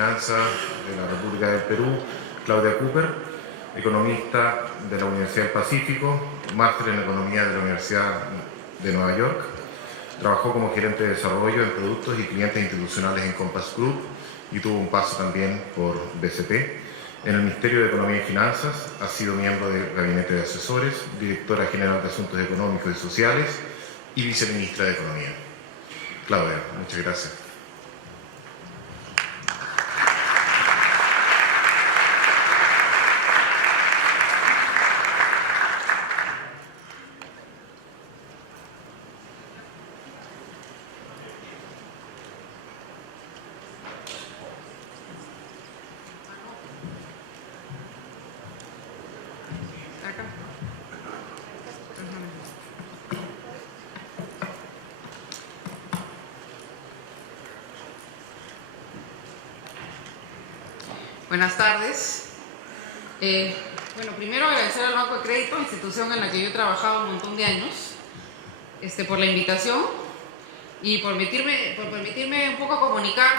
Finanzas de la República del Perú, Claudia Cooper, economista de la Universidad del Pacífico, máster en Economía de la Universidad de Nueva York. Trabajó como gerente de desarrollo en productos y clientes institucionales en Compass Group y tuvo un paso también por BCP. En el Ministerio de Economía y Finanzas ha sido miembro del Gabinete de Asesores, directora general de Asuntos Económicos y Sociales y viceministra de Economía. Claudia, muchas gracias. Buenas tardes. Bueno, primero agradecer al Banco de Crédito, institución en la que yo he trabajado un montón de años, por la invitación y por permitirme un poco comunicar,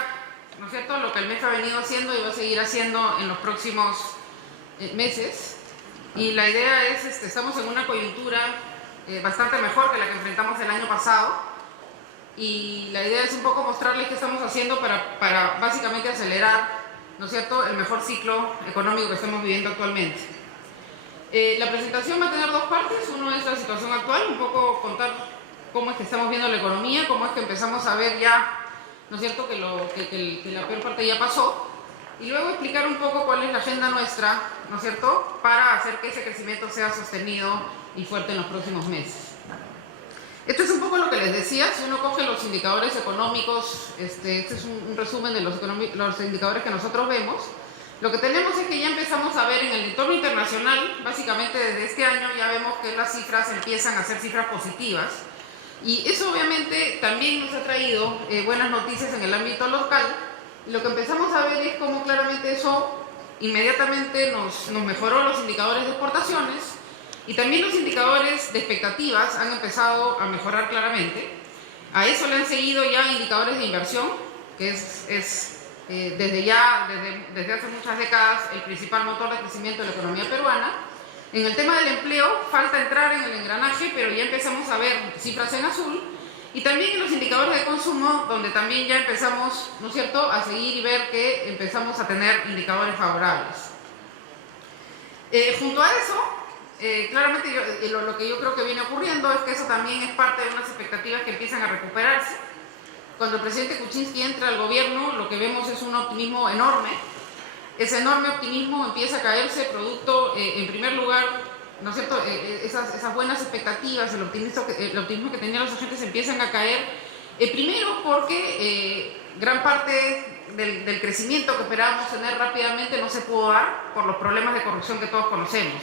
¿no es cierto?, lo que el MEF ha venido haciendo y va a seguir haciendo en los próximos meses. Y la idea es, estamos en una coyuntura bastante mejor que la que enfrentamos el año pasado, y la idea es un poco mostrarles qué estamos haciendo para básicamente acelerar, ¿no es cierto?, el mejor ciclo económico que estamos viviendo actualmente. La presentación va a tener dos partes. Uno es la situación actual, un poco contar cómo es que estamos viendo la economía, cómo es que empezamos a ver ya, ¿no es cierto?, que la peor parte ya pasó, y luego explicar un poco cuál es la agenda nuestra, ¿no es cierto?, para hacer que ese crecimiento sea sostenido y fuerte en los próximos meses. Esto es un poco lo que les decía. Si uno coge los indicadores económicos, este es un resumen de los indicadores que nosotros vemos. Lo que tenemos es que ya empezamos a ver en el entorno internacional, básicamente desde este año ya vemos que las cifras empiezan a ser cifras positivas, y eso obviamente también nos ha traído buenas noticias en el ámbito local. Lo que empezamos a ver es cómo claramente eso inmediatamente nos mejoró los indicadores de exportaciones, y también los indicadores de expectativas han empezado a mejorar claramente. A eso le han seguido ya indicadores de inversión, que es desde hace muchas décadas el principal motor de crecimiento de la economía peruana. En el tema del empleo falta entrar en el engranaje, pero ya empezamos a ver cifras en azul. Y también en los indicadores de consumo, donde también ya empezamos, ¿no es cierto?, a seguir y ver que empezamos a tener indicadores favorables. Junto a eso, claramente lo que yo creo que viene ocurriendo es que eso también es parte de unas expectativas que empiezan a recuperarse. Cuando el presidente Kuczynski entra al gobierno, lo que vemos es un optimismo enorme. Ese enorme optimismo empieza a caerse producto, en primer lugar, ¿no es cierto?, esas buenas expectativas, el optimismo que tenían los agentes empiezan a caer, primero porque gran parte del crecimiento que esperábamos tener rápidamente no se pudo dar por los problemas de corrupción que todos conocemos.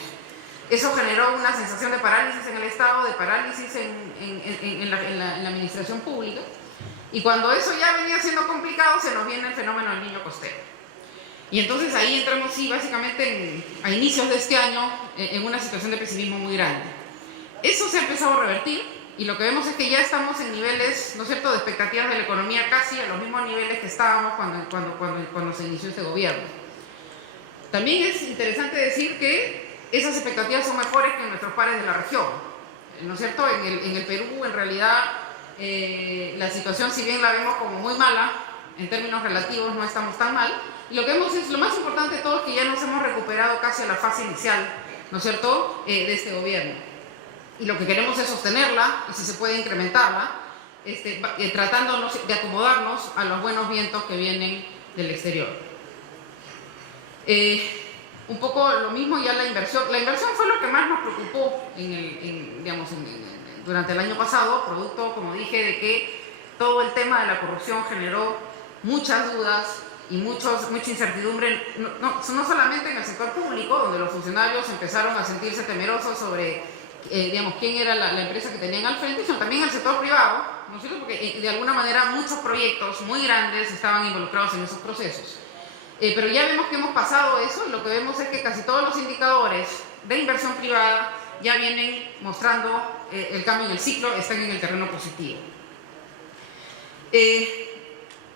Eso generó una sensación de parálisis en el Estado, de parálisis en la administración pública. Y cuando eso ya venía siendo complicado, se nos viene el fenómeno del niño costero. Y entonces ahí entramos, sí, básicamente a inicios de este año, en una situación de pesimismo muy grande. Eso se ha empezado a revertir, y lo que vemos es que ya estamos en niveles, ¿no es cierto?, de expectativas de la economía casi a los mismos niveles que estábamos cuando se inició este gobierno. También es interesante decir que esas expectativas son mejores que en nuestros pares de la región, ¿no es cierto? En el Perú, en realidad, la situación, si bien la vemos como muy mala, en términos relativos no estamos tan mal. Y lo que vemos es, lo más importante de todo, es que ya nos hemos recuperado casi a la fase inicial, ¿no es cierto?, de este gobierno. Y lo que queremos es sostenerla, y si se puede incrementarla, tratando de acomodarnos a los buenos vientos que vienen del exterior. Un poco lo mismo ya la inversión. La inversión fue lo que más nos preocupó durante el año pasado, producto, como dije, de que todo el tema de la corrupción generó muchas dudas y mucha incertidumbre, no solamente en el sector público, donde los funcionarios empezaron a sentirse temerosos sobre quién era la empresa que tenían al frente, sino también en el sector privado, ¿no es cierto?, porque de alguna manera muchos proyectos muy grandes estaban involucrados en esos procesos. Pero ya vemos que hemos pasado eso, y lo que vemos es que casi todos los indicadores de inversión privada ya vienen mostrando el cambio en el ciclo, están en el terreno positivo.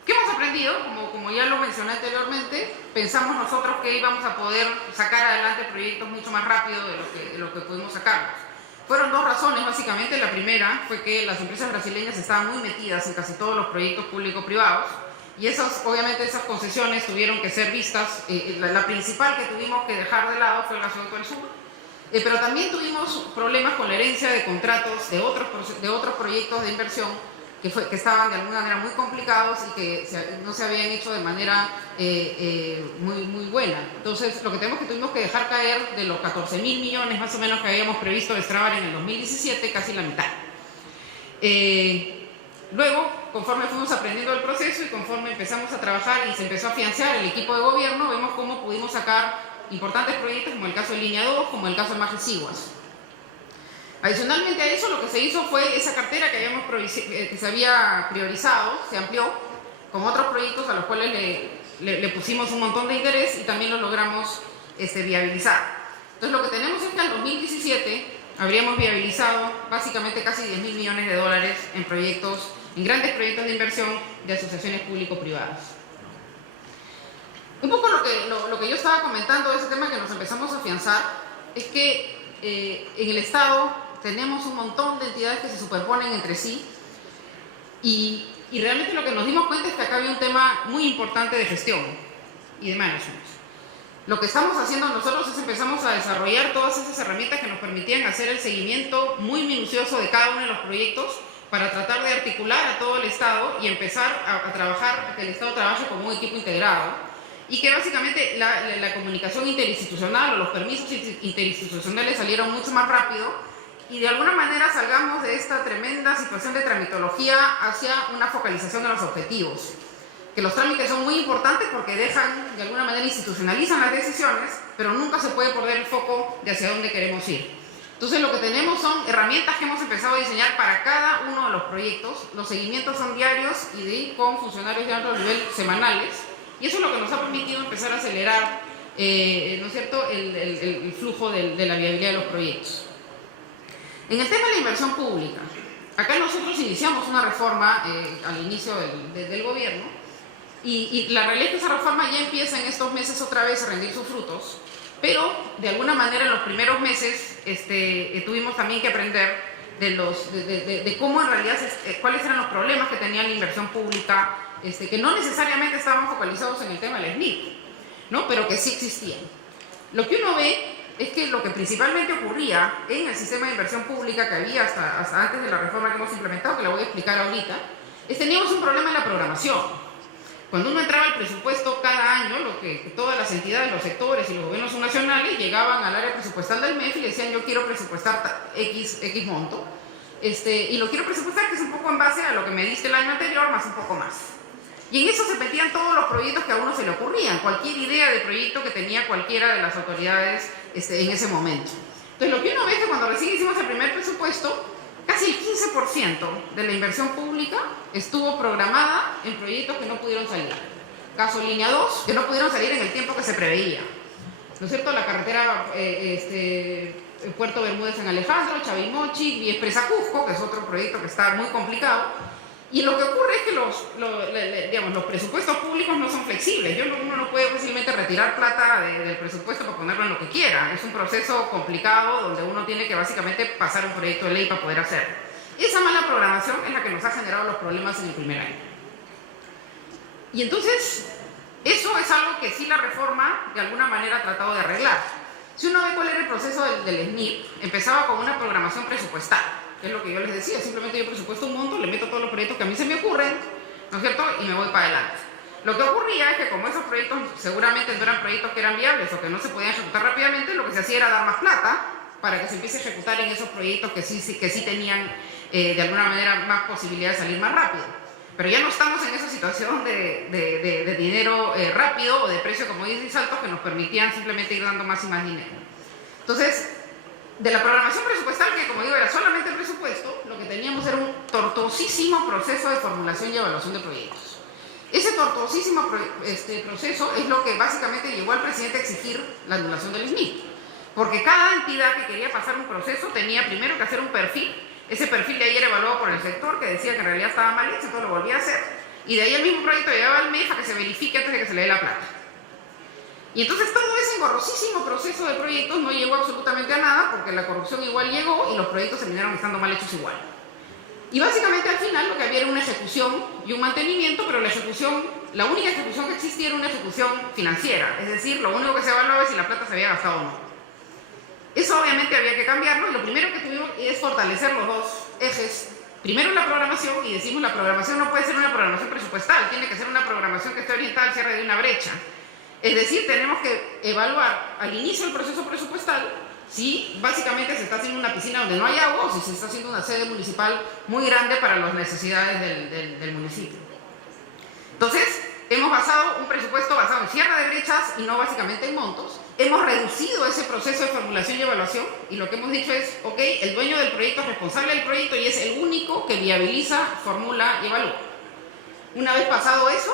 ¿Qué hemos aprendido? Como ya lo mencioné anteriormente, pensamos nosotros que íbamos a poder sacar adelante proyectos mucho más rápido de lo que pudimos sacarlos. Fueron dos razones, básicamente. La primera fue que las empresas brasileñas estaban muy metidas en casi todos los proyectos público-privados y obviamente esas concesiones tuvieron que ser vistas. La principal que tuvimos que dejar de lado fue el gasoducto del sur, pero también tuvimos problemas con la herencia de contratos de otros proyectos de inversión que estaban de alguna manera muy complicados y que no se habían hecho de manera muy buena. Entonces, lo que tuvimos que dejar caer de los 14.000 millones más o menos que habíamos previsto destrabar en el 2017, casi la mitad. Luego, conforme fuimos aprendiendo el proceso y conforme empezamos a trabajar y se empezó a afianzar el equipo de gobierno, vemos cómo pudimos sacar importantes proyectos como el caso de Línea 2, como el caso de Majes-Siguas. Adicionalmente a eso, lo que se hizo fue esa cartera que se había priorizado, se amplió con otros proyectos a los cuales le pusimos un montón de interés y también los logramos viabilizar. Entonces, lo que tenemos es que en 2017 habríamos viabilizado básicamente casi 10.000 millones de dólares en grandes proyectos de inversión de asociaciones público-privadas. Un poco lo que yo estaba comentando de ese tema que nos empezamos a afianzar es que en el Estado tenemos un montón de entidades que se superponen entre sí y realmente lo que nos dimos cuenta es que acá había un tema muy importante de gestión y de management. Lo que estamos haciendo nosotros es empezamos a desarrollar todas esas herramientas que nos permitían hacer el seguimiento muy minucioso de cada uno de los proyectos para tratar de articular a todo el Estado y empezar a trabajar, a que el Estado trabaje como un equipo integrado y que básicamente la comunicación interinstitucional o los permisos interinstitucionales salieron mucho más rápido y de alguna manera salgamos de esta tremenda situación de tramitología hacia una focalización de los objetivos. Que los trámites son muy importantes porque dejan, de alguna manera institucionalizan las decisiones, pero nunca se puede perder el foco de hacia dónde queremos ir. Entonces lo que tenemos son herramientas que hemos empezado a diseñar para cada uno de los proyectos. Los seguimientos son diarios y con funcionarios de alto nivel semanales. Y eso es lo que nos ha permitido empezar a acelerar ¿no es cierto?, el flujo de la viabilidad de los proyectos. En el tema de la inversión pública, acá nosotros iniciamos una reforma al inicio del gobierno y la realidad es que esa reforma ya empieza en estos meses otra vez a rendir sus frutos, pero de alguna manera en los primeros meses tuvimos también que aprender de cómo en realidad, cuáles eran los problemas que tenía la inversión pública, que no necesariamente estaban focalizados en el tema del SNIC, ¿no?, pero que sí existían. Lo que uno ve es que lo que principalmente ocurría en el sistema de inversión pública que había hasta antes de la reforma que hemos implementado, que la voy a explicar ahorita, teníamos un problema en la programación. Cuando uno entraba al presupuesto cada año, todas las entidades, los sectores y los gobiernos nacionales llegaban al área presupuestal del MEF y le decían: yo quiero presupuestar X monto, y lo quiero presupuestar que es un poco en base a lo que me diste el año anterior más un poco más. Y en eso se metían todos los proyectos que a uno se le ocurrían, cualquier idea de proyecto que tenía cualquiera de las autoridades en ese momento. Entonces lo que uno ve es que cuando recién hicimos el primer presupuesto, casi el 15% de la inversión pública estuvo programada en proyectos que no pudieron salir. Caso Línea 2, que no pudieron salir en el tiempo que se preveía. ¿No es cierto? La carretera Puerto Bermúdez San Alejandro, Chavimochi, Vía Expresa Cusco, que es otro proyecto que está muy complicado. Y lo que ocurre es que los presupuestos públicos no son flexibles. Uno no puede fácilmente retirar plata del presupuesto para ponerlo en lo que quiera. Es un proceso complicado donde uno tiene que básicamente pasar un proyecto de ley para poder hacerlo. Esa mala programación es la que nos ha generado los problemas en el primer año. Y entonces, eso es algo que sí la reforma de alguna manera ha tratado de arreglar. Si uno ve cuál era el proceso del SNIP, empezaba con una programación presupuestal, que es lo que yo les decía: simplemente yo presupuesto un monto, le meto todos los proyectos que a mí se me ocurren, ¿no es cierto?, y me voy para adelante. Lo que ocurría es que como esos proyectos seguramente no eran proyectos que eran viables o que no se podían ejecutar rápidamente, lo que se hacía era dar más plata para que se empiece a ejecutar en esos proyectos que sí tenían de alguna manera más posibilidad de salir más rápido. Pero ya no estamos en esa situación de dinero rápido o de precio, como dicen, altos, que nos permitían simplemente ir dando más y más dinero. Entonces, de la programación presupuestal, que como digo era solamente el presupuesto, lo que teníamos era un tortuosísimo proceso de formulación y evaluación de proyectos. Ese tortuosísimo proceso es lo que básicamente llevó al presidente a exigir la anulación del SNIC, porque cada entidad que quería pasar un proceso tenía primero que hacer un perfil. Ese perfil de ahí era evaluado por el sector, que decía que en realidad estaba mal hecho, entonces lo volvía a hacer. y de ahí el mismo proyecto llegaba al MEF a que se verifique antes de que se le dé la plata. Y entonces todo ese engorrosísimo proceso de proyectos no llegó absolutamente a nada porque la corrupción igual llegó y los proyectos terminaron estando mal hechos igual. Y básicamente al final lo que había era una ejecución y un mantenimiento, pero la ejecución, la única ejecución que existía era una ejecución financiera, es decir, lo único que se evaluaba es si la plata se había gastado o no. Eso obviamente había que cambiarlo y lo primero que tuvimos es fortalecer los dos ejes. Primero la programación, y decimos la programación no puede ser una programación presupuestal, tiene que ser una programación que esté orientada al cierre de una brecha. Es decir, tenemos que evaluar al inicio del proceso presupuestal si básicamente se está haciendo una piscina donde no hay agua o si se está haciendo una sede municipal muy grande para las necesidades del municipio. Entonces, hemos basado un presupuesto basado en cierre de brechas y no básicamente en montos. Hemos reducido ese proceso de formulación y evaluación y lo que hemos dicho es, ok, el dueño del proyecto es responsable del proyecto y es el único que viabiliza, formula y evalúa. Una vez pasado eso,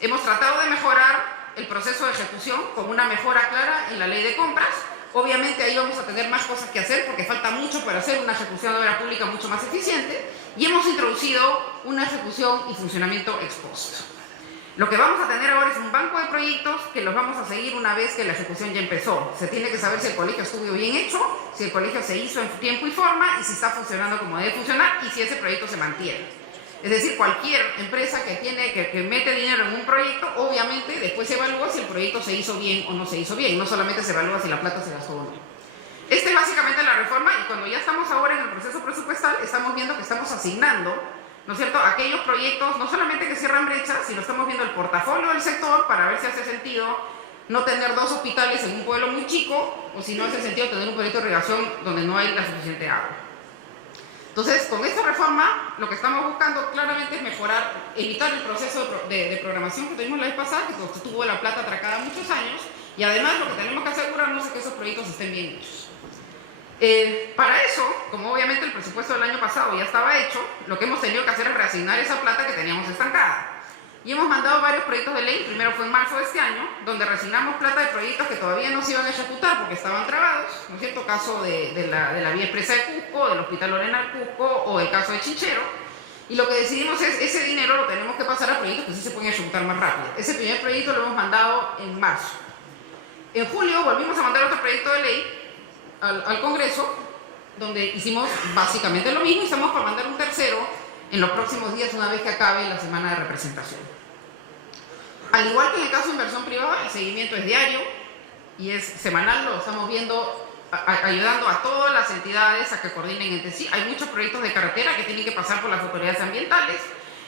hemos tratado de mejorar el proceso de ejecución con una mejora clara en la ley de compras. Obviamente ahí vamos a tener más cosas que hacer porque falta mucho para hacer una ejecución de obra pública mucho más eficiente y hemos introducido una ejecución y funcionamiento ex post. Lo que vamos a tener ahora es un banco de proyectos que los vamos a seguir una vez que la ejecución ya empezó. Se tiene que saber si el colegio estuvo bien hecho, si el colegio se hizo en tiempo y forma y si está funcionando como debe funcionar y si ese proyecto se mantiene. Es decir, cualquier empresa que mete dinero en un proyecto, obviamente después se evalúa si el proyecto se hizo bien o no se hizo bien, no solamente se evalúa si la plata se gastó o no. Esta es básicamente la reforma y cuando ya estamos ahora en el proceso presupuestal, estamos viendo que estamos asignando, ¿no es cierto?, aquellos proyectos, no solamente que cierran brechas, sino estamos viendo el portafolio del sector para ver si hace sentido no tener 2 hospitales en un pueblo muy chico o si no hace sentido tener un proyecto de irrigación donde no hay la suficiente agua. Entonces, con esta reforma, lo que estamos buscando claramente es mejorar, evitar el proceso de programación que tuvimos la vez pasada, que tuvo la plata atracada muchos años, y además lo que tenemos que asegurarnos es que esos proyectos estén bien hechos. Para eso, como obviamente el presupuesto del año pasado ya estaba hecho, lo que hemos tenido que hacer es reasignar esa plata que teníamos estancada. Y hemos mandado varios proyectos de ley, primero fue en marzo de este año, donde reasignamos plata de proyectos que todavía no se iban a ejecutar porque estaban trabados, ¿no es cierto? Caso de la vía expresa de Cusco, del Hospital Lorena del Cusco o el caso de Chinchero. Y lo que decidimos es, ese dinero lo tenemos que pasar a proyectos que sí se pueden ejecutar más rápido. Ese primer proyecto lo hemos mandado en marzo. En julio volvimos a mandar otro proyecto de ley al Congreso, donde hicimos básicamente lo mismo y estamos por mandar un tercero en los próximos días una vez que acabe la semana de representación. Al igual que en el caso de inversión privada, el seguimiento es diario y es semanal, lo estamos viendo ayudando a todas las entidades a que coordinen entre sí. Hay muchos proyectos de carretera que tienen que pasar por las autoridades ambientales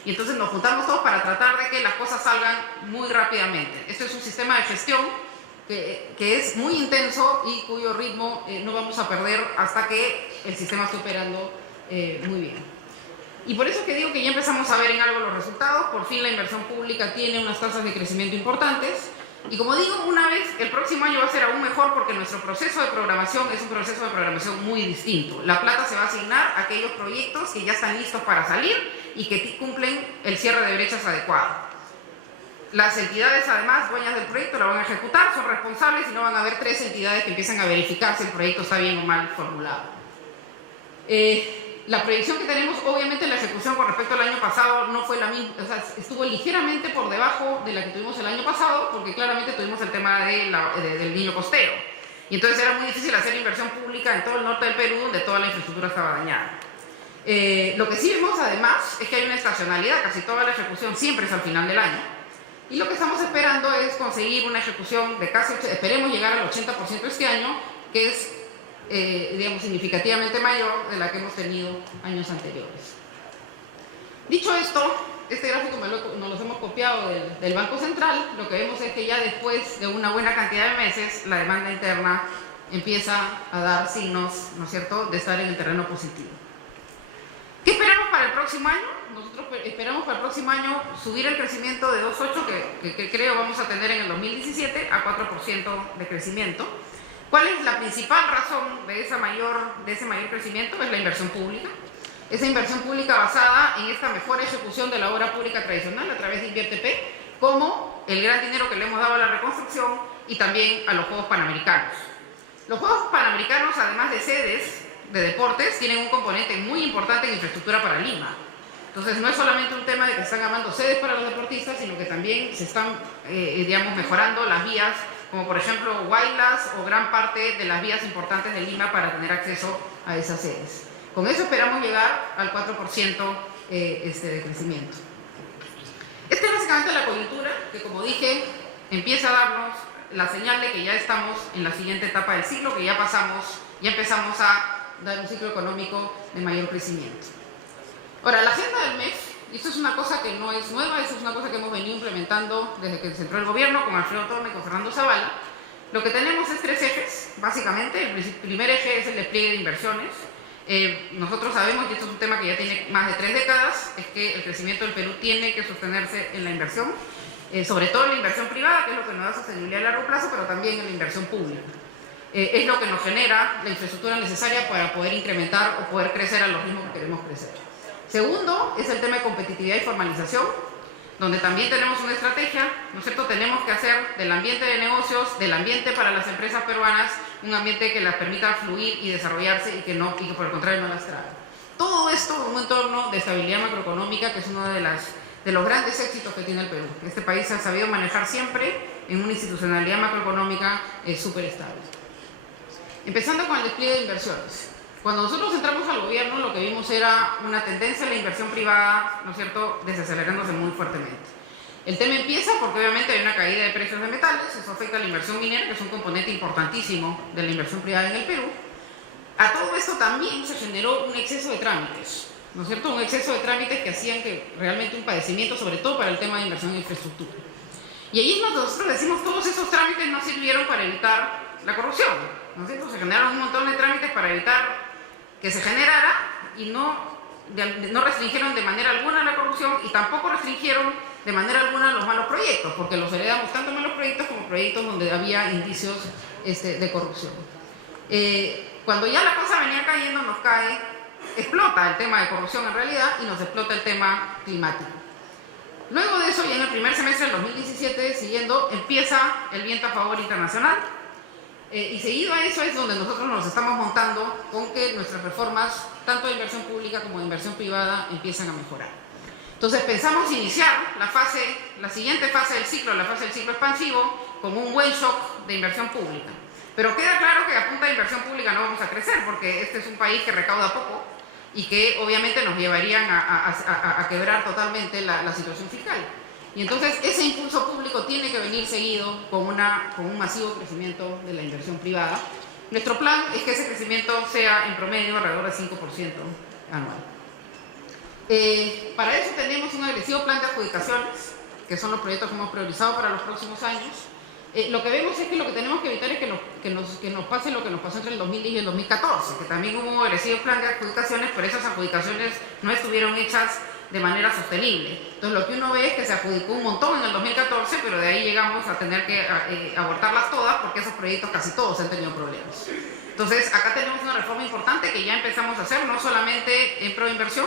y entonces nos juntamos todos para tratar de que las cosas salgan muy rápidamente. Este es un sistema de gestión que es muy intenso y cuyo ritmo no vamos a perder hasta que el sistema esté operando muy bien. Y por eso es que digo que ya empezamos a ver en algo los resultados, por fin la inversión pública tiene unas tasas de crecimiento importantes y como digo, una vez, el próximo año va a ser aún mejor porque nuestro proceso de programación es un proceso de programación muy distinto. La plata se va a asignar a aquellos proyectos que ya están listos para salir y que cumplen el cierre de brechas adecuado. Las entidades, además, dueñas del proyecto, lo van a ejecutar, son responsables y no van a haber 3 entidades que empiezan a verificar si el proyecto está bien o mal formulado. La proyección que tenemos, obviamente, en la ejecución con respecto al año pasado no fue la misma, o sea, estuvo ligeramente por debajo de la que tuvimos el año pasado, porque claramente tuvimos el tema del niño costero. Y entonces era muy difícil hacer inversión pública en todo el norte del Perú, donde toda la infraestructura estaba dañada. Lo que sí vemos, además, es que hay una estacionalidad, casi toda la ejecución siempre es al final del año. Y lo que estamos esperando es conseguir una ejecución de casi, esperemos llegar al 80% este año, que es digamos, significativamente mayor de la que hemos tenido años anteriores. Dicho esto, este gráfico nos lo hemos copiado del Banco Central. Lo que vemos es que ya después de una buena cantidad de meses, la demanda interna empieza a dar signos, ¿no es cierto?, de estar en el terreno positivo. ¿Qué esperamos para el próximo año? Nosotros esperamos para el próximo año subir el crecimiento de 2,8 que creo vamos a tener en el 2017 a 4% de crecimiento. ¿Cuál es la principal razón de ese mayor crecimiento? Es la inversión pública. Esa inversión pública basada en esta mejor ejecución de la obra pública tradicional a través de Invierte-P, como el gran dinero que le hemos dado a la reconstrucción y también a los Juegos Panamericanos. Los Juegos Panamericanos, además de sedes de deportes, tienen un componente muy importante en infraestructura para Lima. Entonces no es solamente un tema de que se están armando sedes para los deportistas, sino que también se están, digamos, mejorando las vías, como por ejemplo Huaylas o gran parte de las vías importantes de Lima para tener acceso a esas sedes. Con eso esperamos llegar al 4% de crecimiento. Esta es básicamente la coyuntura que, como dije, empieza a darnos la señal de que ya estamos en la siguiente etapa del ciclo, que ya empezamos a dar un ciclo económico de mayor crecimiento. Ahora, la agenda del MEF, y esto es una cosa que no es nueva, esto es una cosa que hemos venido implementando desde que se entró el gobierno con Alfredo Torne y con Fernando Zavala. Lo que tenemos es 3 ejes, básicamente. El primer eje es el despliegue de inversiones. Nosotros sabemos, y esto es un tema que ya tiene más de 3 décadas, es que el crecimiento del Perú tiene que sostenerse en la inversión, sobre todo en la inversión privada, que es lo que nos da sostenibilidad a largo plazo, pero también en la inversión pública. Es lo que nos genera la infraestructura necesaria para poder incrementar o poder crecer a los ritmos que queremos crecer. Segundo, es el tema de competitividad y formalización, donde también tenemos una estrategia, ¿no es cierto? Tenemos que hacer del ambiente de negocios, del ambiente para las empresas peruanas, un ambiente que las permita fluir y desarrollarse y que por el contrario no las trabe. Todo esto en un entorno de estabilidad macroeconómica, que es uno de los grandes éxitos que tiene el Perú. Este país ha sabido manejar siempre en una institucionalidad macroeconómica súper estable. Empezando con el despliegue de inversiones. Cuando nosotros entramos al gobierno, lo que vimos era una tendencia a la inversión privada, ¿no es cierto?, desacelerándose muy fuertemente. El tema empieza porque obviamente hay una caída de precios de metales, eso afecta a la inversión minera, que es un componente importantísimo de la inversión privada en el Perú. A todo esto también se generó un exceso de trámites, ¿no es cierto?, un exceso de trámites que hacían que realmente un padecimiento, sobre todo para el tema de inversión en infraestructura. Y allí nosotros decimos, todos esos trámites no sirvieron para evitar la corrupción, ¿no es cierto? Se generaron un montón de trámites para evitar que se generara y no restringieron de manera alguna la corrupción y tampoco restringieron de manera alguna los malos proyectos, porque los heredamos tanto malos proyectos como proyectos donde había indicios de corrupción. Cuando ya la cosa venía cayendo, explota el tema de corrupción en realidad y nos explota el tema climático. Luego de eso, ya en el primer semestre del 2017, siguiendo, empieza el viento a favor internacional. Y seguido a eso es donde nosotros nos estamos montando con que nuestras reformas, tanto de inversión pública como de inversión privada, empiezan a mejorar. Entonces pensamos iniciar la siguiente fase del ciclo, la fase del ciclo expansivo, con un buen shock de inversión pública. Pero queda claro que a punta de inversión pública no vamos a crecer, porque este es un país que recauda poco y que obviamente nos llevarían a quebrar totalmente la situación fiscal. Y entonces ese impulso público tiene que venir seguido con un masivo crecimiento de la inversión privada. Nuestro plan es que ese crecimiento sea en promedio alrededor del 5% anual. Para eso tenemos un agresivo plan de adjudicaciones, que son los proyectos que hemos priorizado para los próximos años. Lo que vemos es que lo que tenemos que evitar es que nos pase lo que nos pasó entre el 2010 y el 2014, que también hubo un agresivo plan de adjudicaciones, pero esas adjudicaciones no estuvieron hechas de manera sostenible. Entonces lo que uno ve es que se adjudicó un montón en el 2014, pero de ahí llegamos a tener que abortarlas todas porque esos proyectos casi todos han tenido problemas. Entonces acá tenemos una reforma importante que ya empezamos a hacer, no solamente en proinversión,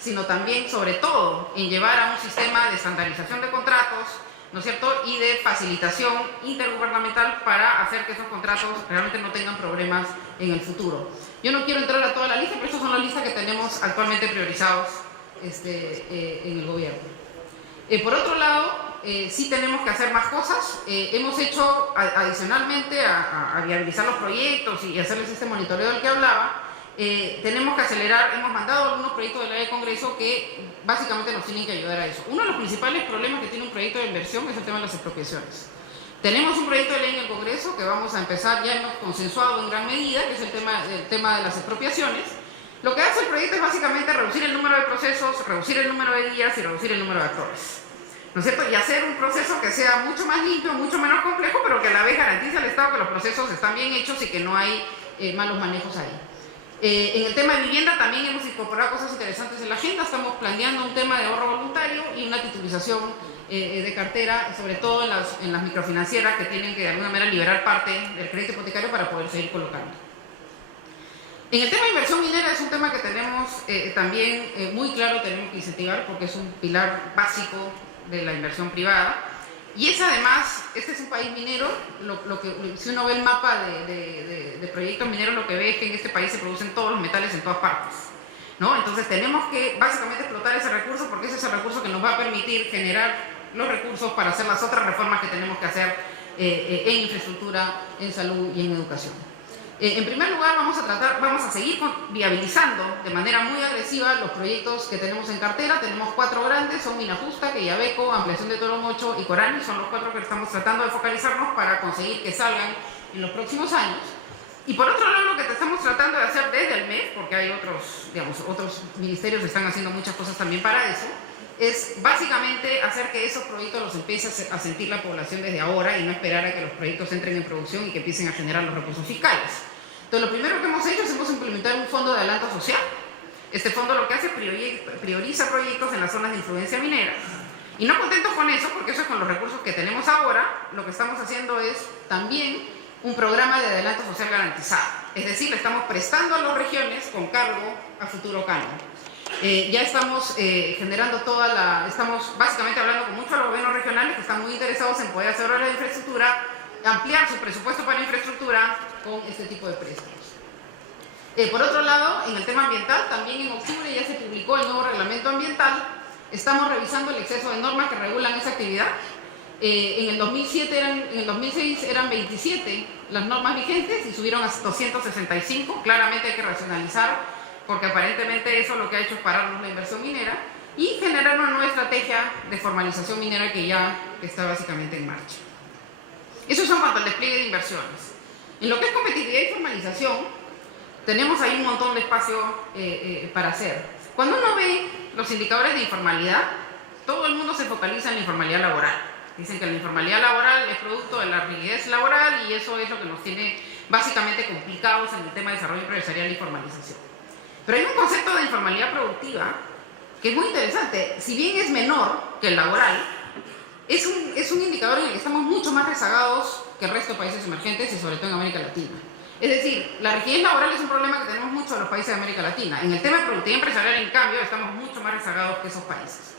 sino también, sobre todo, en llevar a un sistema de estandarización de contratos, ¿no es cierto?, y de facilitación intergubernamental para hacer que esos contratos realmente no tengan problemas en el futuro. Yo no quiero entrar a toda la lista, pero estas son las listas que tenemos actualmente priorizados en el gobierno. Por otro lado, sí tenemos que hacer más cosas. Hemos hecho, adicionalmente a viabilizar los proyectos y hacerles este monitoreo del que hablaba, tenemos que acelerar, hemos mandado algunos proyectos de ley de Congreso que básicamente nos tienen que ayudar a eso. Uno de los principales problemas que tiene un proyecto de inversión es el tema de las expropiaciones. Tenemos un proyecto de ley en el Congreso que vamos a empezar, ya hemos consensuado en gran medida, que es el tema de las expropiaciones. Lo que hace el proyecto es básicamente reducir el número de procesos, reducir el número de días y reducir el número de actores, ¿no es cierto? Y hacer un proceso que sea mucho más limpio, mucho menos complejo, pero que a la vez garantice al Estado que los procesos están bien hechos y que no hay malos manejos ahí. En el tema de vivienda también hemos incorporado cosas interesantes en la agenda. Estamos planeando un tema de ahorro voluntario y una titulización de cartera, sobre todo en las microfinancieras que tienen que de alguna manera liberar parte del crédito hipotecario para poder seguir colocando. En el tema de inversión minera es un tema que tenemos también muy claro, tenemos que incentivar porque es un pilar básico de la inversión privada. Y es además, este es un país minero, si uno ve el mapa de proyectos mineros, lo que ve es que en este país se producen todos los metales en todas partes. ¿no? Entonces tenemos que básicamente explotar ese recurso porque ese es el recurso que nos va a permitir generar los recursos para hacer las otras reformas que tenemos que hacer en infraestructura, en salud y en educación. En primer lugar, vamos a seguir viabilizando de manera muy agresiva los proyectos que tenemos en cartera. Tenemos 4 grandes, son Mina Justa, Queyabeco, ampliación de Toro Mocho y Corani. Son los 4 que estamos tratando de focalizarnos para conseguir que salgan en los próximos años. Y por otro lado, lo que estamos tratando de hacer desde el MEF, porque hay otros ministerios que están haciendo muchas cosas también para eso, es básicamente hacer que esos proyectos los empiece a sentir la población desde ahora y no esperar a que los proyectos entren en producción y que empiecen a generar los recursos fiscales. Entonces, lo primero que hemos hecho es hemos implementado un fondo de adelanto social. Este fondo lo que hace es prioriza proyectos en las zonas de influencia minera. Y no contentos con eso, porque eso es con los recursos que tenemos ahora, lo que estamos haciendo es también un programa de adelanto social garantizado. Es decir, le estamos prestando a las regiones con cargo a futuro canon. Ya estamos generando estamos básicamente hablando con muchos de los gobiernos regionales que están muy interesados en poder hacer obras de infraestructura, ampliar su presupuesto para infraestructura con este tipo de préstamos. Por otro lado, en el tema ambiental, también en octubre ya se publicó el nuevo reglamento ambiental. Estamos revisando el exceso de normas que regulan esa actividad. En el 2006 eran 27 las normas vigentes y subieron a 265. Claramente hay que racionalizar, porque aparentemente eso lo que ha hecho es pararnos la inversión minera y generar una nueva estrategia de formalización minera que ya está básicamente en marcha. Eso es en cuanto al despliegue de inversiones. En lo que es competitividad y formalización, tenemos ahí un montón de espacio para hacer. Cuando uno ve los indicadores de informalidad, todo el mundo se focaliza en la informalidad laboral. Dicen que la informalidad laboral es producto de la rigidez laboral y eso es lo que nos tiene básicamente complicados en el tema de desarrollo empresarial y formalización. Pero hay un concepto de informalidad productiva que es muy interesante. Si bien es menor que el laboral, es un indicador en el que estamos mucho más rezagados que el resto de países emergentes y sobre todo en América Latina. Es decir, la rigidez laboral es un problema que tenemos mucho en los países de América Latina. En el tema de productividad empresarial, en cambio, estamos mucho más rezagados que esos países.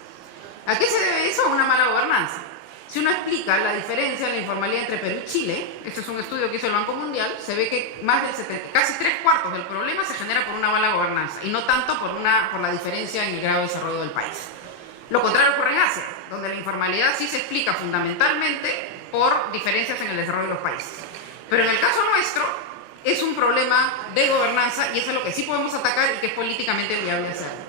¿A qué se debe eso? A una mala gobernanza. Si uno explica la diferencia en la informalidad entre Perú y Chile, este es un estudio que hizo el Banco Mundial, se ve que casi 3/4 del problema se genera por una mala gobernanza y no tanto por la diferencia en el grado de desarrollo del país. Lo contrario ocurre en Asia, donde la informalidad sí se explica fundamentalmente por diferencias en el desarrollo de los países. Pero en el caso nuestro es un problema de gobernanza y eso es lo que sí podemos atacar y que es políticamente viable hacerlo.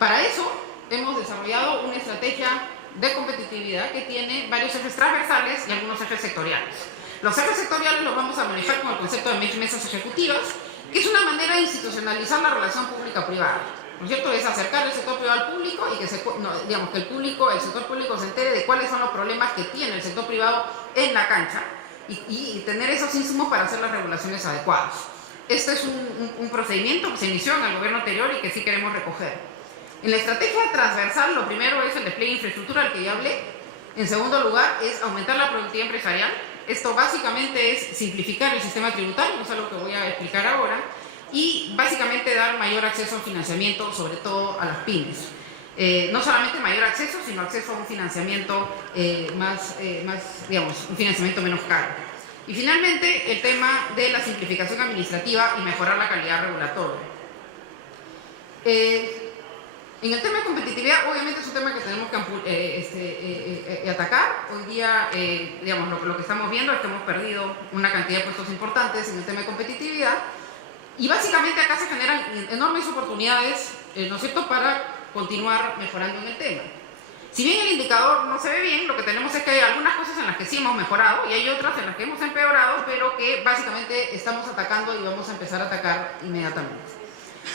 Para eso hemos desarrollado una estrategia de competitividad que tiene varios ejes transversales y algunos ejes sectoriales. Los ejes sectoriales los vamos a manejar con el concepto de mesas ejecutivas, que es una manera de institucionalizar la relación pública-privada. ¿No es cierto? Es acercar el sector privado al público y que el sector público se entere de cuáles son los problemas que tiene el sector privado en la cancha y tener esos insumos para hacer las regulaciones adecuadas. Este es un procedimiento que se inició en el gobierno anterior y que sí queremos recoger. En la estrategia transversal, lo primero es el despliegue de infraestructura, al que ya hablé. En segundo lugar, es aumentar la productividad empresarial. Esto básicamente es simplificar el sistema tributario, que es algo que voy a explicar ahora, y básicamente dar mayor acceso al financiamiento, sobre todo a las pymes. No solamente mayor acceso, sino acceso a un financiamiento un financiamiento menos caro. Y finalmente, el tema de la simplificación administrativa y mejorar la calidad regulatoria. En el tema de competitividad, obviamente es un tema que tenemos que atacar. Hoy día, lo que estamos viendo es que hemos perdido una cantidad de puestos importantes en el tema de competitividad y básicamente acá se generan enormes oportunidades, ¿no es cierto?, para continuar mejorando en el tema. Si bien el indicador no se ve bien, lo que tenemos es que hay algunas cosas en las que sí hemos mejorado y hay otras en las que hemos empeorado, pero que básicamente estamos atacando y vamos a empezar a atacar inmediatamente.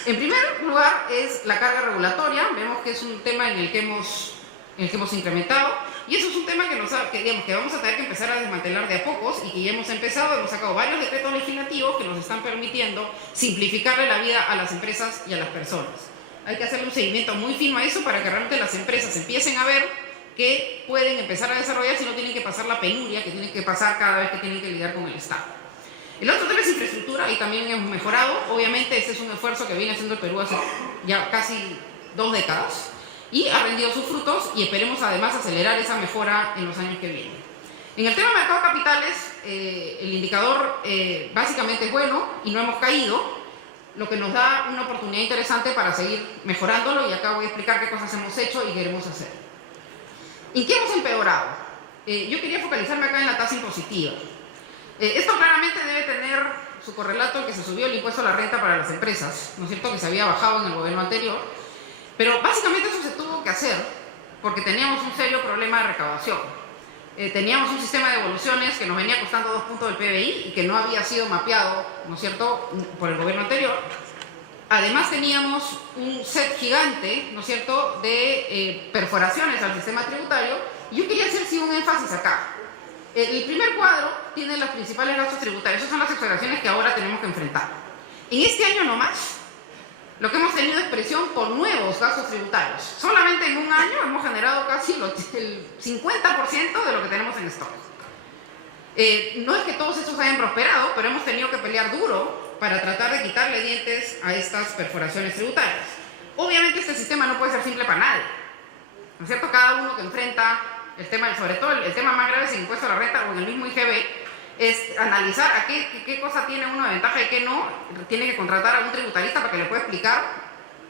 En primer lugar es la carga regulatoria. Vemos que es un tema en el que hemos incrementado y eso es un tema que vamos a tener que empezar a desmantelar de a pocos y que ya hemos empezado. Hemos sacado varios decretos legislativos que nos están permitiendo simplificarle la vida a las empresas y a las personas. Hay que hacerle un seguimiento muy fino a eso para que realmente las empresas empiecen a ver que pueden empezar a desarrollarse y no tienen que pasar la penuria que tienen que pasar cada vez que tienen que lidiar con el Estado. El otro tema es infraestructura y también hemos mejorado. Obviamente este es un esfuerzo que viene haciendo el Perú hace ya casi 2 décadas y ha rendido sus frutos y esperemos además acelerar esa mejora en los años que vienen. En el tema de mercado de capitales, el indicador básicamente es bueno y no hemos caído, lo que nos da una oportunidad interesante para seguir mejorándolo, y acá voy a explicar qué cosas hemos hecho y queremos hacer. ¿En qué hemos empeorado? Yo quería focalizarme acá en la tasa impositiva. Esto claramente debe tener su correlato en que se subió el impuesto a la renta para las empresas, ¿no es cierto?, que se había bajado en el gobierno anterior, pero básicamente eso se tuvo que hacer porque teníamos un serio problema de recaudación. Teníamos un sistema de devoluciones que nos venía costando 2 puntos del PBI y que no había sido mapeado, ¿no es cierto?, por el gobierno anterior. Además teníamos un set gigante, ¿no es cierto?, de perforaciones al sistema tributario, y yo quería hacer sí un énfasis acá. El primer cuadro tiene los principales gastos tributarios, esas son las exoneraciones que ahora tenemos que enfrentar. En este año nomás, lo que hemos tenido es presión por nuevos gastos tributarios. Solamente en un año hemos generado casi el 50% de lo que tenemos en stock. No es que todos estos hayan prosperado, pero hemos tenido que pelear duro para tratar de quitarle dientes a estas perforaciones tributarias. Obviamente este sistema no puede ser simple para nadie, ¿no es cierto? Cada uno que enfrenta el tema, sobre todo el tema más grave es el impuesto a la renta o en el mismo IGB, es analizar a qué cosa tiene uno de ventaja y qué no. Tiene que contratar a un tributarista para que le pueda explicar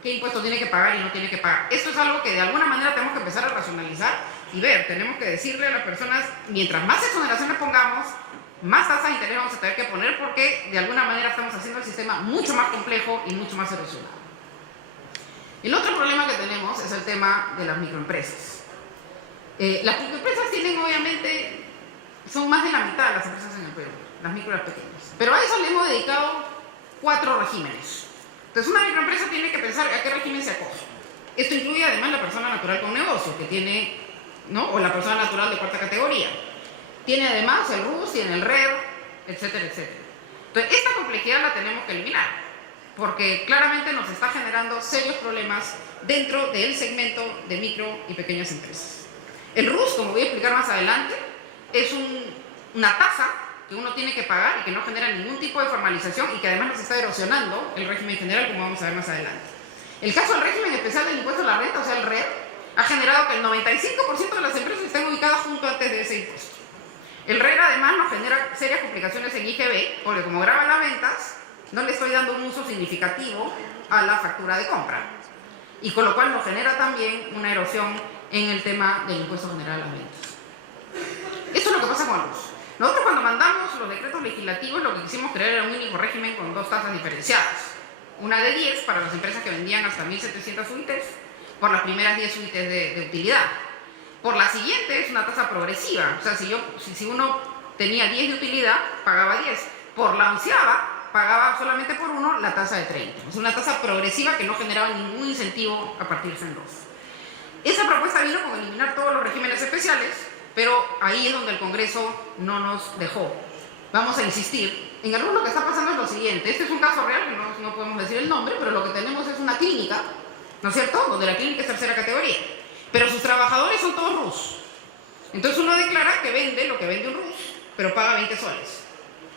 qué impuesto tiene que pagar y no tiene que pagar. Esto es algo que de alguna manera tenemos que empezar a racionalizar y ver. Tenemos que decirle a las personas, mientras más exoneraciones pongamos, más tasa de interés vamos a tener que poner, porque de alguna manera estamos haciendo el sistema mucho más complejo y mucho más erosionado. El otro problema que tenemos es el tema de las microempresas. Las microempresas tienen, obviamente, son más de la mitad de las empresas en el Perú, las micro y las pequeñas. Pero a eso le hemos dedicado 4 regímenes. Entonces, una microempresa tiene que pensar a qué régimen se acoge. Esto incluye además la persona natural con negocio, que tiene, ¿no?, o la persona natural de 4ª categoría. Tiene además el RUS, tiene el RER, etcétera, etcétera. Entonces, esta complejidad la tenemos que eliminar, porque claramente nos está generando serios problemas dentro del segmento de micro y pequeñas empresas. El RUS, como voy a explicar más adelante, es una tasa que uno tiene que pagar y que no genera ningún tipo de formalización y que además nos está erosionando el régimen general, como vamos a ver más adelante. El caso del régimen especial del impuesto a la renta, o sea el RER, ha generado que el 95% de las empresas estén ubicadas junto antes de ese impuesto. El RER además nos genera serias complicaciones en IGB, porque como graban las ventas, no le estoy dando un uso significativo a la factura de compra, y con lo cual nos genera también una erosión en el tema del impuesto general a las ventas. Eso es lo que pasa con los. Nosotros, cuando mandamos los decretos legislativos, lo que quisimos crear era un único régimen con 2 tasas diferenciadas. Una de 10 para las empresas que vendían hasta 1.700 UITs por las primeras 10 UITs de utilidad. Por la siguiente es una tasa progresiva, o sea, si uno tenía 10 de utilidad, pagaba 10. Por la 11ª, pagaba solamente por 1 la tasa de 30. Es una tasa progresiva que no generaba ningún incentivo a partirse en 2. Esa propuesta vino con eliminar todos los regímenes especiales, pero ahí es donde el Congreso no nos dejó. Vamos a insistir. En el RUS lo que está pasando es lo siguiente. Este es un caso real, que no podemos decir el nombre, pero lo que tenemos es una clínica, ¿no es cierto?, donde la clínica es 3ª categoría, pero sus trabajadores son todos RUS. Entonces uno declara que vende lo que vende un RUS, pero paga 20 soles.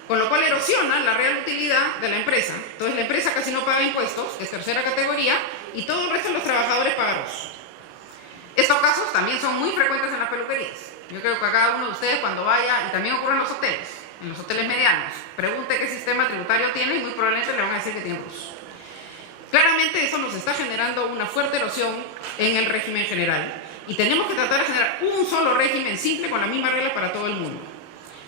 Con lo cual erosiona la real utilidad de la empresa. Entonces la empresa casi no paga impuestos, que es 3ª categoría, y todo el resto de los trabajadores paga RUS. Estos casos también son muy frecuentes en las peluquerías. Yo creo que a cada uno de ustedes, cuando vaya, y también ocurre en los hoteles medianos, pregunte qué sistema tributario tiene y muy probablemente le van a decir que tiene RUS. Claramente eso nos está generando una fuerte erosión en el régimen general, y tenemos que tratar de generar un solo régimen simple con la misma regla para todo el mundo.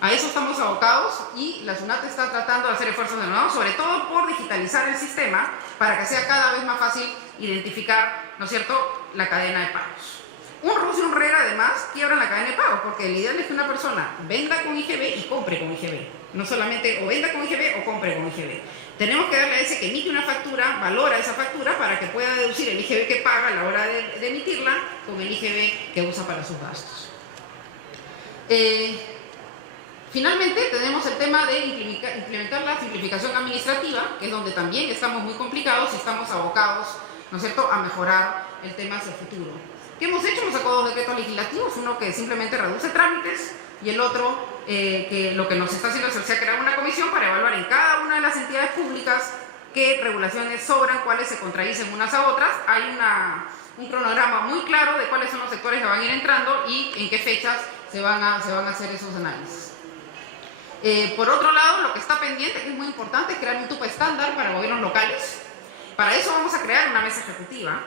A eso estamos abocados, y la SUNAT está tratando de hacer esfuerzos de nuevo, sobre todo por digitalizar el sistema para que sea cada vez más fácil identificar, ¿no es cierto?, la cadena de pagos. Un RUS y un RER además quiebran la cadena de pagos, porque el ideal es que una persona venda con IGB y compre con IGB. No solamente o venda con IGB o compre con IGB. Tenemos que darle a ese que emite una factura, valora esa factura para que pueda deducir el IGB que paga a la hora de emitirla con el IGB que usa para sus gastos. Finalmente tenemos el tema de implementar la simplificación administrativa, que es donde también estamos muy complicados y estamos abocados, ¿no es cierto?, a mejorar el tema hacia el futuro. ¿Qué hemos hecho? Hemos sacado 2 decretos legislativos, uno que simplemente reduce trámites y el otro que lo que nos está haciendo es crear una comisión para evaluar en cada una de las entidades públicas qué regulaciones sobran, cuáles se contradicen unas a otras. Hay un cronograma muy claro de cuáles son los sectores que van a ir entrando y en qué fechas se van a hacer esos análisis. Por otro lado, lo que está pendiente, que es muy importante, es crear un tupa estándar para gobiernos locales. Para eso vamos a crear una mesa ejecutiva.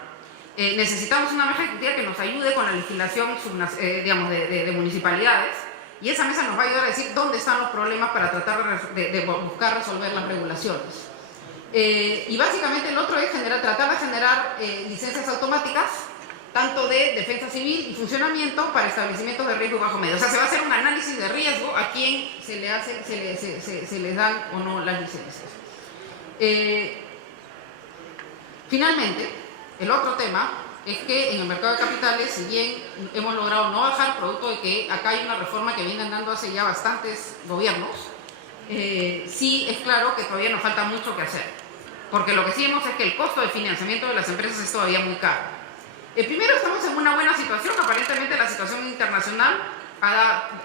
Necesitamos una mesa ejecutiva que nos ayude con la legislación digamos, de municipalidades, y esa mesa nos va a ayudar a decir dónde están los problemas para tratar de buscar resolver las regulaciones. Y básicamente el otro es tratar de generar licencias automáticas, tanto de defensa civil y funcionamiento para establecimientos de riesgo bajo medio. O sea, se va a hacer un análisis de riesgo a quién se les dan o no las licencias. Finalmente, el otro tema es que en el mercado de capitales, si bien hemos logrado no bajar, producto de que acá hay una reforma que viene andando hace ya bastantes gobiernos, sí es claro que todavía nos falta mucho que hacer. Porque lo que sí vemos es que el costo de financiamiento de las empresas es todavía muy caro. Primero, estamos en una buena situación. Aparentemente la situación internacional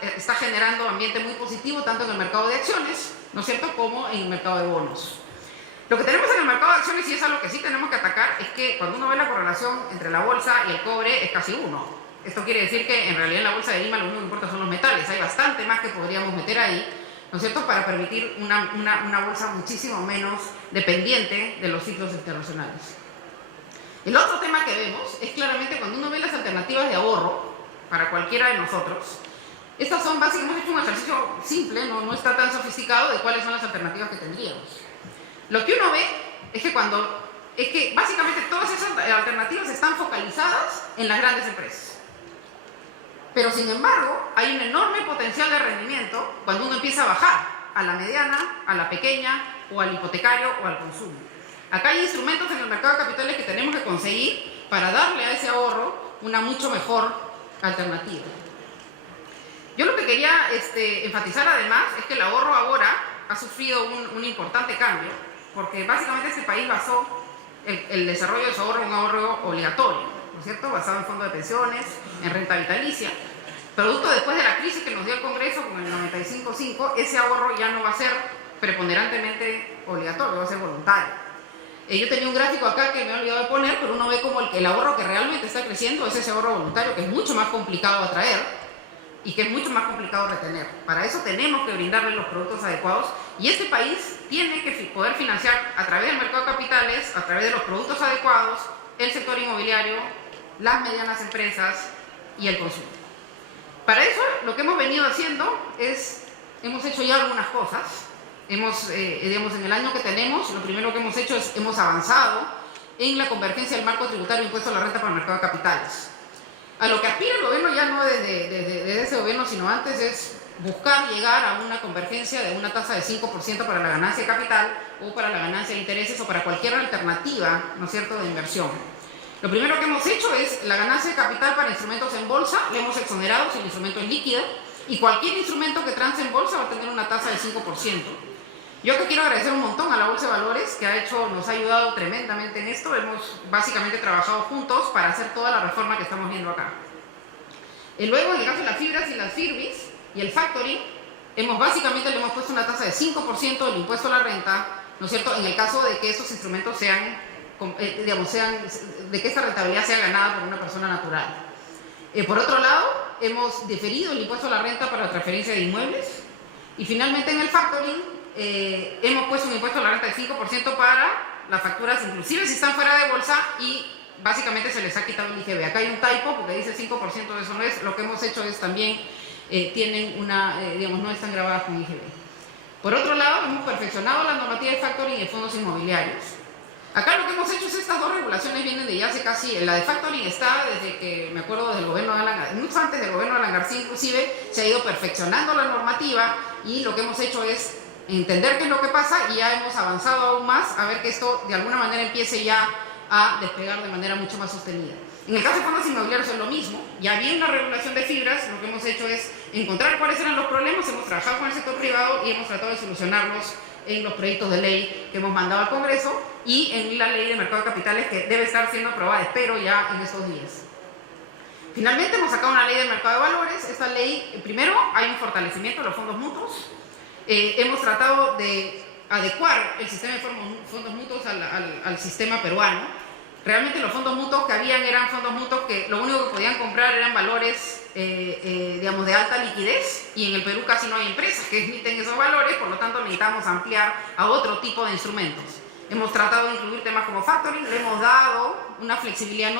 está generando ambiente muy positivo, tanto en el mercado de acciones, ¿no es cierto?, como en el mercado de bonos. Lo que tenemos en el mercado de acciones, y es algo que sí tenemos que atacar, es que cuando uno ve la correlación entre la bolsa y el cobre es casi 1. Esto quiere decir que en realidad en la bolsa de Lima lo único que importa son los metales. Hay bastante más que podríamos meter ahí, ¿no es cierto?, para permitir una bolsa muchísimo menos dependiente de los ciclos internacionales. El otro tema que vemos es claramente cuando uno ve las alternativas de ahorro para cualquiera de nosotros. Estas son básicamente, hemos hecho un ejercicio simple, no está tan sofisticado, de cuáles son las alternativas que tendríamos. Lo que uno ve es que básicamente todas esas alternativas están focalizadas en las grandes empresas. Pero sin embargo, hay un enorme potencial de rendimiento cuando uno empieza a bajar a la mediana, a la pequeña, o al hipotecario o al consumo. Acá hay instrumentos en el mercado de capitales que tenemos que conseguir para darle a ese ahorro una mucho mejor alternativa. Yo lo que quería enfatizar además es que el ahorro ahora ha sufrido un importante cambio, porque básicamente este país basó el desarrollo de su ahorro en un ahorro obligatorio, ¿no es cierto?, basado en fondos de pensiones, en renta vitalicia. Producto después de la crisis que nos dio el Congreso con el 95.5, ese ahorro ya no va a ser preponderantemente obligatorio, va a ser voluntario. Yo tenía un gráfico acá que me he olvidado de poner, pero uno ve como el ahorro que realmente está creciendo es ese ahorro voluntario, que es mucho más complicado atraer y que es mucho más complicado retener. Para eso tenemos que brindarle los productos adecuados, y este país tiene que poder financiar a través del mercado de capitales, a través de los productos adecuados, el sector inmobiliario, las medianas empresas y el consumo. Para eso lo que hemos venido haciendo es, hemos hecho ya algunas cosas. Digamos, en el año que tenemos, lo primero que hemos hecho es, hemos avanzado en la convergencia del marco tributario impuesto a la renta para el mercado de capitales. A lo que aspira el gobierno, ya no desde ese gobierno, sino antes, es buscar llegar a una convergencia de una tasa de 5% para la ganancia de capital, o para la ganancia de intereses, o para cualquier alternativa, ¿no es cierto?, de inversión. Lo primero que hemos hecho es la ganancia de capital para instrumentos en bolsa, le hemos exonerado si el instrumento es líquido, y cualquier instrumento que transe en bolsa va a tener una tasa de 5%. Yo que quiero agradecer un montón a la Bolsa de Valores, que nos ha ayudado tremendamente en esto. Hemos básicamente trabajado juntos para hacer toda la reforma que estamos viendo acá. Luego, en el caso de las fibras y las FIRBIS y el factoring, básicamente le hemos puesto una tasa de 5% del impuesto a la renta, ¿no es cierto?, en el caso de que esos instrumentos de que esta rentabilidad sea ganada por una persona natural. Por otro lado, hemos diferido el impuesto a la renta para la transferencia de inmuebles, y finalmente en el factoring hemos puesto un impuesto a la renta de 5% para las facturas, inclusive si están fuera de bolsa, y básicamente se les ha quitado el IGB. Acá hay un typo porque dice 5%, eso no es. Lo que hemos hecho es también, no están grabadas con IGB. Por otro lado, hemos perfeccionado la normativa de factoring y de fondos inmobiliarios. Acá lo que hemos hecho es, estas dos regulaciones vienen de ya hace casi, la de factoring está desde que, me acuerdo, desde el gobierno de Alan García, mucho antes del gobierno de Alan García inclusive, se ha ido perfeccionando la normativa, y lo que hemos hecho es entender qué es lo que pasa, y ya hemos avanzado aún más a ver que esto de alguna manera empiece ya a despegar de manera mucho más sostenida. En el caso de fondos inmobiliarios es lo mismo. Ya había una regulación de fibras, lo que hemos hecho es encontrar cuáles eran los problemas, hemos trabajado con el sector privado y hemos tratado de solucionarlos en los proyectos de ley que hemos mandado al Congreso y en la ley de mercado de capitales, que debe estar siendo aprobada, espero, ya en estos días. Finalmente hemos sacado una ley del mercado de valores. Esta ley, primero, hay un fortalecimiento de los fondos mutuos. Hemos tratado de adecuar el sistema de fondos mutuos al sistema peruano. Realmente los fondos mutuos que habían eran fondos mutuos que lo único que podían comprar eran valores, digamos, de alta liquidez, y en el Perú casi no hay empresas que emiten esos valores, por lo tanto necesitamos ampliar a otro tipo de instrumentos. Hemos tratado de incluir temas como factoring, le hemos dado una flexibilidad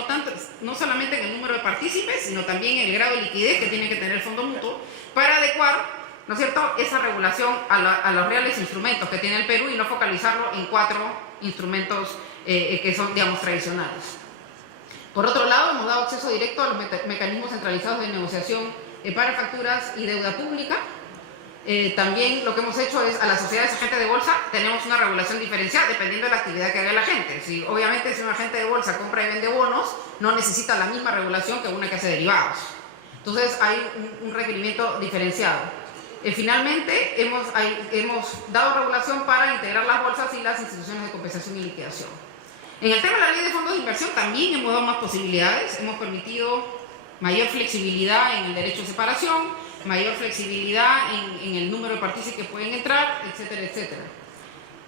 no solamente en el número de partícipes, sino también en el grado de liquidez que tiene que tener el fondo mutuo para adecuar, ¿no es cierto?, esa regulación a los reales instrumentos que tiene el Perú y no focalizarlo en 4 instrumentos que son, digamos, tradicionales. Por otro lado, hemos dado acceso directo a los mecanismos centralizados de negociación para facturas y deuda pública. También lo que hemos hecho es, a las sociedades agentes de bolsa tenemos una regulación diferencial dependiendo de la actividad que haga la gente. Obviamente, si un agente de bolsa compra y vende bonos, no necesita la misma regulación que una que hace derivados. Entonces hay un requerimiento diferenciado. Finalmente, hemos dado regulación para integrar las bolsas y las instituciones de compensación y liquidación. En el tema de la ley de fondos de inversión también hemos dado más posibilidades, hemos permitido mayor flexibilidad en el derecho de separación, mayor flexibilidad en el número de partícipes que pueden entrar, etcétera, etcétera.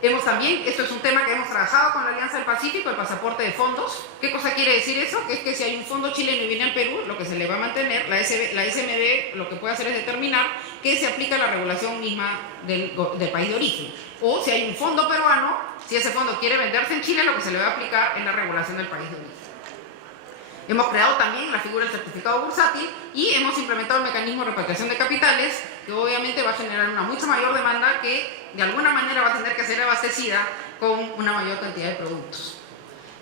Esto es un tema que hemos trabajado con la Alianza del Pacífico, el pasaporte de fondos. ¿Qué cosa quiere decir eso? Que es que si hay un fondo chileno y viene al Perú, lo que se le va a mantener, la SMB lo que puede hacer es determinar que se aplica la regulación misma del país de origen. O si hay un fondo peruano, si ese fondo quiere venderse en Chile, lo que se le va a aplicar es la regulación del país de origen. Hemos creado también la figura del certificado bursátil y hemos implementado el mecanismo de repatriación de capitales, que obviamente va a generar una mucho mayor demanda que de alguna manera va a tener que ser abastecida con una mayor cantidad de productos.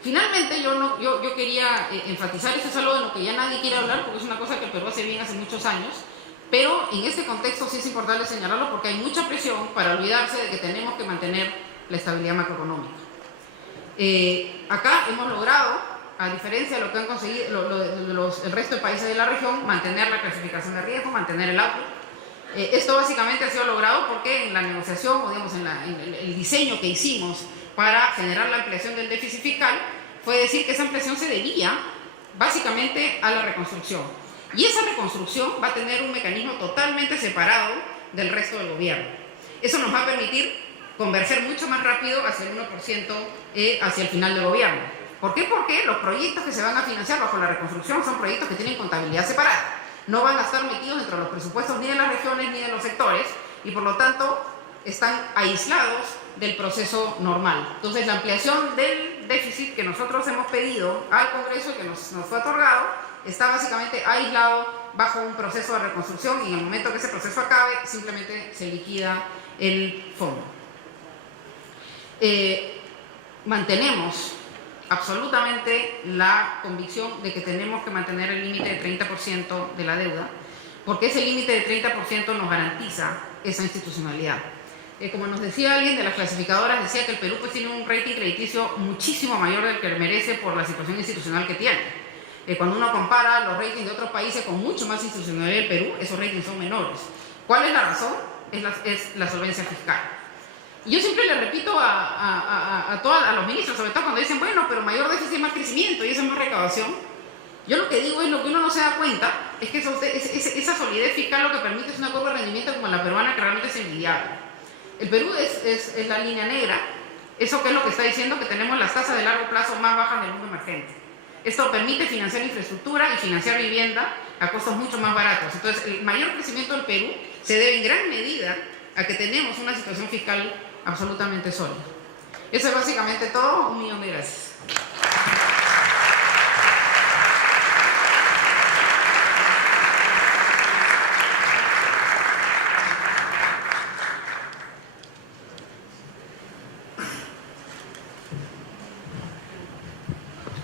Finalmente, yo quería enfatizar, esto es algo de lo que ya nadie quiere hablar, porque es una cosa que el Perú hace bien hace muchos años, pero en este contexto sí es importante señalarlo porque hay mucha presión para olvidarse de que tenemos que mantener la estabilidad macroeconómica. Acá hemos logrado, a diferencia de lo que han conseguido el resto de países de la región, mantener la clasificación de riesgo, mantener el outlook. Esto básicamente ha sido logrado porque en la negociación, o digamos en el diseño que hicimos para generar la ampliación del déficit fiscal, fue decir que esa ampliación se debía básicamente a la reconstrucción. Y esa reconstrucción va a tener un mecanismo totalmente separado del resto del gobierno. Eso nos va a permitir converger mucho más rápido hacia el 1% hacia el final del gobierno. ¿Por qué? Porque los proyectos que se van a financiar bajo la reconstrucción son proyectos que tienen contabilidad separada. No van a estar metidos dentro de los presupuestos ni de las regiones ni de los sectores y por lo tanto están aislados del proceso normal. Entonces la ampliación del déficit que nosotros hemos pedido al Congreso y que nos fue otorgado está básicamente aislado bajo un proceso de reconstrucción y en el momento que ese proceso acabe simplemente se liquida el fondo. Mantenemos absolutamente la convicción de que tenemos que mantener el límite de 30% de la deuda, porque ese límite de 30% nos garantiza esa institucionalidad. Como nos decía alguien de las clasificadoras, decía que el Perú pues tiene un rating crediticio muchísimo mayor del que merece por la situación institucional que tiene. Cuando uno compara los ratings de otros países con mucho más institucionalidad del Perú, esos ratings son menores. ¿Cuál es la razón? Es la solvencia fiscal. Y yo siempre le repito a los ministros, sobre todo cuando dicen, bueno, pero mayor déficit es más crecimiento y eso es más recaudación. Yo lo que digo es, lo que uno no se da cuenta es que esa solidez fiscal lo que permite es una curva de rendimiento como la peruana que realmente es envidiable. El Perú es la línea negra. ¿Eso qué es lo que está diciendo? Que tenemos las tasas de largo plazo más bajas del mundo emergente. Esto permite financiar infraestructura y financiar vivienda a costos mucho más baratos. Entonces, el mayor crecimiento del Perú se debe en gran medida a que tenemos una situación fiscal absolutamente sólida. Eso es básicamente todo. 1.000.000 de gracias.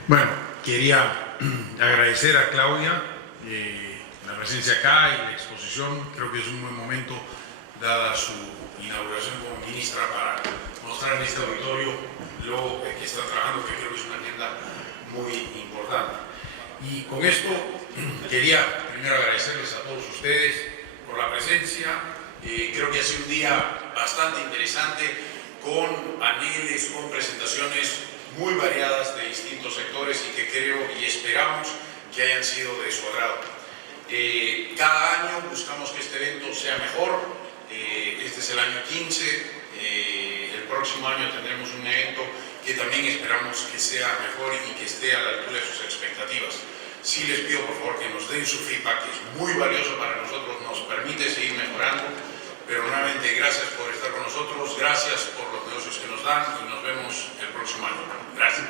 Bueno, quería agradecer a Claudia la presencia acá y la exposición. Creo que es un buen momento, dada su inauguración como ministra, para mostrar en este auditorio lo que está trabajando, que creo que es una agenda muy importante. Y con esto quería primero agradecerles a todos ustedes por la presencia. Creo que ha sido un día bastante interesante, con paneles, con presentaciones muy variadas de distintos sectores y que creo y esperamos que hayan sido de su agrado. Cada año buscamos que este evento sea mejor. Este es el año 15. El próximo año tendremos un evento que que también esperamos que sea mejor y que esté a la altura de sus expectativas. Sí les pido por favor que nos den su feedback, que es muy valioso para nosotros, nos permite seguir mejorando, pero nuevamente gracias por estar con nosotros, gracias por los negocios que nos dan y nos vemos el próximo año. Gracias.